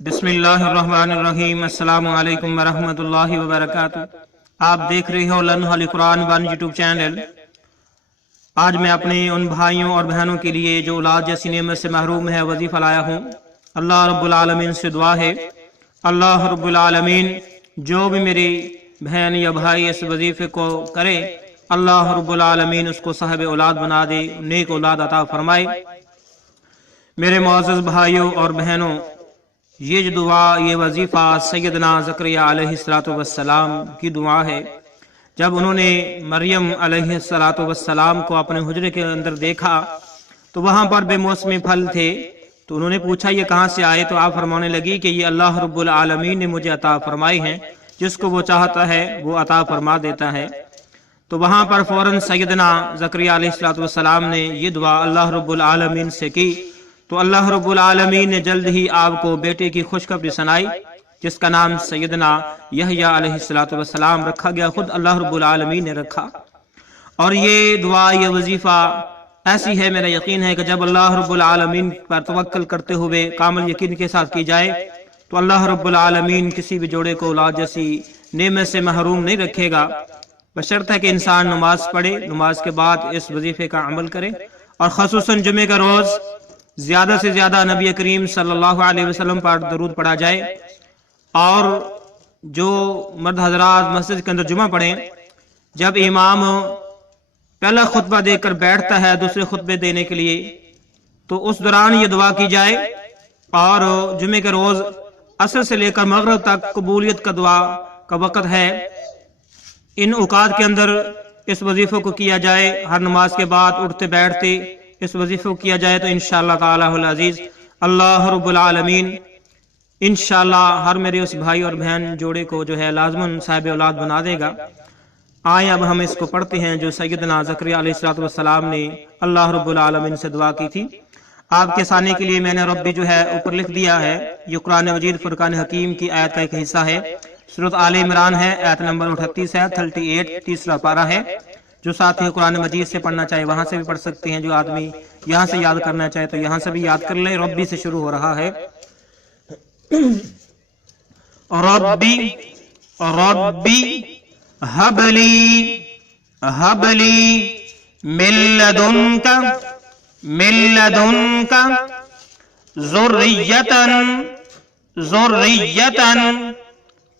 बिस्मिल्लाहिर्रहमानिर्रहीम। अस्सलामु अलैकुम वरहमतुल्लाहि वबरकातुह। आप देख रहे हो लम्हा अल कुरान वन यूट्यूब चैनल। आज मैं अपने उन भाइयों और बहनों के लिए जो औलाद जैसी नेमत से महरूम है वजीफा लाया हूँ। अल्लाह रब्बुल आलमीन से दुआ है, अल्लाह रब्बुल आलमीन जो भी मेरी बहन या भाई इस वजीफे को करे, अल्लाह रब्बुल आलमीन उसको साहिब औलाद बना दे, नेक औलाद अता फरमाए। मेरे मुअज़्ज़ज़ भाइयों और बहनों, ये जो दुआ, ये वजीफा सैयदना ज़करिया अलैहिस्सलातु वस्सलाम की दुआ है। जब उन्होंने मरियम अलैहिस्सलातु वस्सलाम को अपने हुजरे के अंदर देखा तो वहां पर बेमौसमी फल थे, तो उन्होंने पूछा ये कहाँ से आए, तो आप फरमाने लगी कि ये अल्लाह रब्बुल आलमीन ने मुझे अता फरमाए हैं, जिसको वो चाहता है वो अता फरमा देता है। तो वहां पर फौरन सैयदना ज़करिया अलैहिस्सलातु वस्सलाम ने ये दुआ अल्लाह रब्बुल आलमीन से की, तो अल्लाह रब्बुल आलमीन ने जल्द ही आपको बेटे की खुशखबरी सुनाई, जिसका नाम सैयदना यहया अलैहिस्सलातु वस्सलाम रखा गया। खुद अल्लाह रब्बुल आलमीन ने रखा। और ये दुआ, ये वजीफा ऐसी है, मेरा यकीन है कि जब अल्लाह रब्बुल आलमीन पर तवक्कल करते हुए कामिल यकीन के साथ की जाए तो अल्लाह रब्बुल आलमीन किसी भी जोड़े को औलाद जैसी नेमत से महरूम नहीं रखेगा। बशर्त है कि इंसान नमाज पढ़े, नमाज के बाद इस वजीफे का अमल करे और खसूसन जुमे का रोज ज्यादा से ज्यादा नबी करीम सल्लल्लाहु अलैहि वसल्लम पर दरूद पढ़ा जाए। और जो मर्द हजरात मस्जिद के अंदर जुमा पढ़ें, जब इमाम पहला खुतबा देकर बैठता है दूसरे खुतबे देने के लिए, तो उस दौरान ये दुआ की जाए। और जुमे के रोज असर से लेकर मगरिब तक कबूलियत का दुआ का वक़्त है। इन औकात के अंदर इस वजीफे को किया जाए। हर नमाज के बाद उठते बैठते इस वजीफे को किया जाए तो इंशाअल्लाह ताला हुल अजीज अल्लाह रब्बुल आलमीन इंशाअल्लाह हर मेरे उस भाई और बहन जोड़े को जो है लाजमन साहिब औलाद बना देगा। आए अब हम इसको पढ़ते हैं जो सैयदना ज़करिया अलैहिस्सलातु वस्सलाम ने अल्लाह रब्बुल आलमीन से दुआ की थी। आपके सामने के लिए मैंने रब्बी जो है ऊपर लिख दिया है। ये कुरान मजीद फुरकान हकीम की आयत का एक हिस्सा है। सूरत आल इमरान है, आयत नंबर 38 है, 38 तीसरा पारा है। जो साथी कुरान मजीद से पढ़ना चाहे वहां से भी पढ़ सकते हैं। जो आदमी यहाँ से याद करना चाहे तो यहाँ से भी याद कर ले। रब्बी से शुरू हो रहा है। रब्बी रब्बी हबली हबली मिल्लदुनका मिल्लदुनका ज़ुर्रियतन ज़ुर्रियतन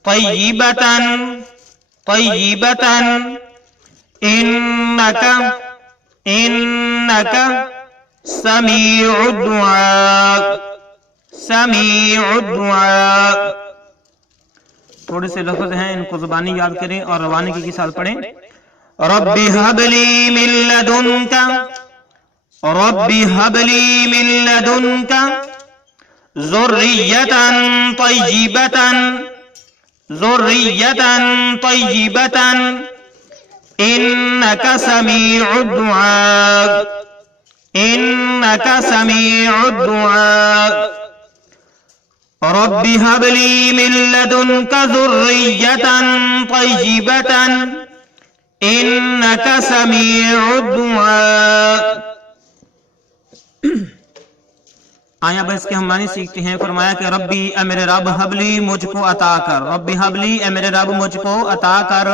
तय्यिबतन तय्यिबतन इन्नका इन्नका समीउद दुआ समीउद दुआ। थोड़े से लफ्ज हैं, इनको ज़ुबानी याद करें और रवानगी के साथ पढ़ें। रब्बी हबली मिन लदुनका रब्बी हबली मिन लदुनका ज़ुर्रियतन तय्यिबतन ज़ुर्रियतन तय्यिबतन इन्नका समीउद दुआ इन्नका समीउद दुआ। रब्बी हबली मिन लदुनका ज़ुर्रियतन तय्यिबतन इन्नका समीउद दुआ। आया बस के हम मानी सीखते हैं। फरमाया कि रब्बी ए मेरे रब, हबली मुझको अता कर, रब्बी हबली ए मेरे रब मुझको अता कर,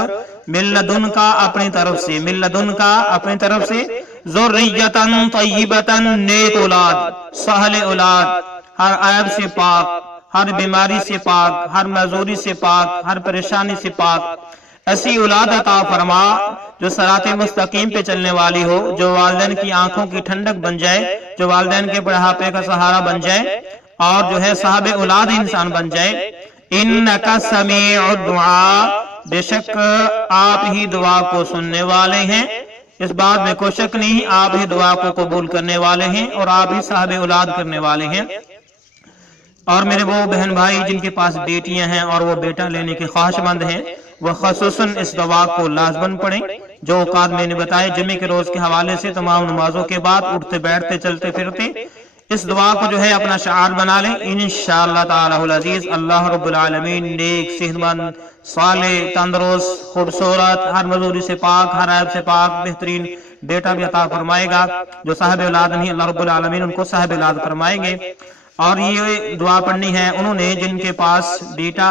मिन लदुनका अपनी तरफ से, मिन लदुनका अपनी तरफ से, ज़ुर्रियतन तय्यिबतन नेक औलाद, सहले औलाद, हर ऐब से पाक, हर बीमारी से पाक, हर मजूरी से पाक, हर परेशानी से पाक, ऐसी औलाद अता फरमा जो सराते मुस्तकीम पे चलने वाली हो, जो वालिदैन की आंखों की ठंडक बन जाए, जो वालिदैन के बुढ़ापे का सहारा बन जाए और जो है साहब औलाद इंसान बन जाए। इन्नका समीउद दुआ, बेशक आप ही दुआ को सुनने वाले हैं, इस बात में कोई शक नहीं। आप ही दुआ को कबूल करने वाले हैं और आप ही साहब औलाद करने वाले हैं। और मेरे वो बहन भाई जिनके पास बेटियां हैं और वो बेटा लेने के ख्वाहिशमंद हैं, वह खसूसन इस दुआ को लाजमन पढ़ें। जो औकात मैंने बताए जुमे के रोज के हवाले से तमाम नमाजों के बाद उठते बैठते चलते फिरते इस दुआ को जो है अपना शार बना लें। इंशाअल्लाह ताला हुल अजीज अल्लाह रब्बुल आलमीन नेक, सेहतमंद, साले, तंदुरुस्त, खूबसूरत, हर मजूरी से पाक, हर ऐब से पाक, बेहतरीन बेटा भी अता फरमाएगा। जो साहिब औलाद नहीं, अल्लाह रब्बुल आलमीन उनको साहिब औलाद फरमाएंगे। اور یہ دعا پڑھنی ہے انہوں نے جن کے پاس بیٹا،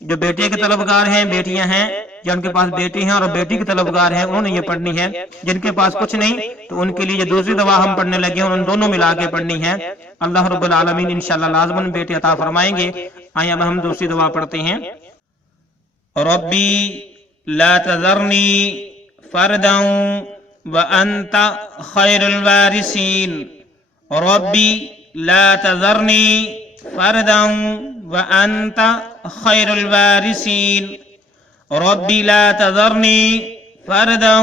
جو بیٹے کے طلبگار ہیں، بیٹیاں ہیں، یا ان کے پاس بیٹی ہیں اور بیٹی کے طلبگار ہیں، انہوں نے یہ پڑھنی ہے۔ جن کے پاس کچھ نہیں تو ان کے لیے یہ دوسری دعا ہم پڑھنے لگے ہیں، ان دونوں ملا کے پڑھنی ہے۔ اللہ رب العالمین انشاءاللہ لازماً بیٹے عطا فرمائیں گے۔ آئیں اب ہم دوسری دعا پڑھتے ہیں۔ ربی لا تذرنی فردا وانت خیر الوارثین، ربی لا تذرنی فردا وانت خیر الوارثین، ربی لا تذرنی فردا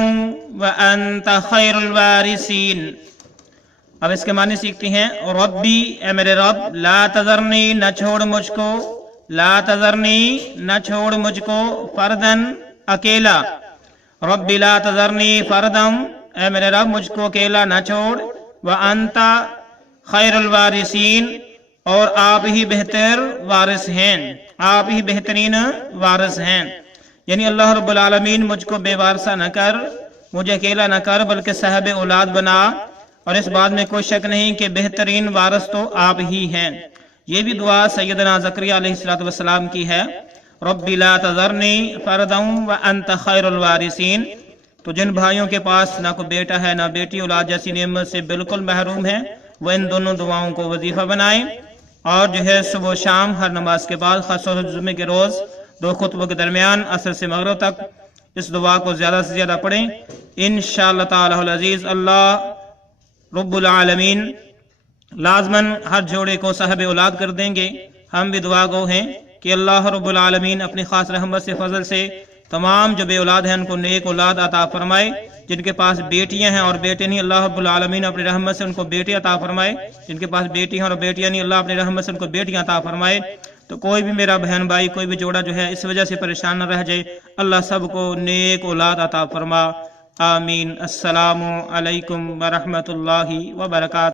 وانت خیر الوارثین۔ اب اس کے معنی سیکھتے ہیں۔ ربی، اے میرے رب، لا تذرنی، نہ چھوڑ مجھ کو، لا تذرنی، نہ چھوڑ مجھ کو، فردن، اکیلا، ربی لا تذرنی فردم، اے میرے رب مجھ کو اکیلا نہ چھوڑ، وانت خیر الوارثین، اور آپ ہی بہتر وارث ہیں، آپ ہی بہترین وارث ہیں۔ یعنی اللہ رب العالمین مجھ کو بے وارثہ نہ کر، مجھے اکیلا نہ کر، بلکہ صاحب اولاد بنا، اور اس بات میں کوئی شک نہیں کہ بہترین وارث تو آپ ہی ہیں۔ یہ بھی دعا سیدنا زکریا علیہ السلام کی ہے، رب لا تذرنی فردا وانت خیر الوارثین۔ تو جن بھائیوں کے پاس نہ کوئی بیٹا ہے نہ بیٹی، اولاد جیسی نعمت سے بالکل محروم ہے، وہ ان دونوں دعاؤں کو وظیفہ بنائیں، اور جو ہے صبح و شام ہر نماز کے بعد، خاص طور سے جمعے کے روز دو خطبوں کے درمیان عصر سے مغرب تک اس دعا کو زیادہ سے زیادہ پڑھیں۔ انشاءاللہ تعالی العزیز اللہ رب العالمین لازماً ہر جوڑے کو صاحب اولاد کر دیں گے۔ ہم بھی دعا گو ہیں کہ اللہ رب العالمین اپنی خاص رحمت سے، فضل سے تمام جو بے اولاد ہیں ان کو نیک اولاد عطا فرمائے۔ جن کے پاس بیٹیاں ہیں اور بیٹے نہیں، اللہ رب العالمین اپنی رحمت سے ان کو بیٹے عطا فرمائے۔ جن کے پاس بیٹی ہیں اور بیٹیاں نہیں، اللہ اپنی رحمت سے ان کو بیٹیاں عطا فرمائے۔ تو کوئی بھی میرا بہن بھائی، کوئی بھی جوڑا جو ہے اس وجہ سے پریشان نہ رہ جائے، اللہ سب کو نیک اولاد عطا فرما۔ آمین۔ السلام علیکم ورحمۃ اللہ وبرکاتہ۔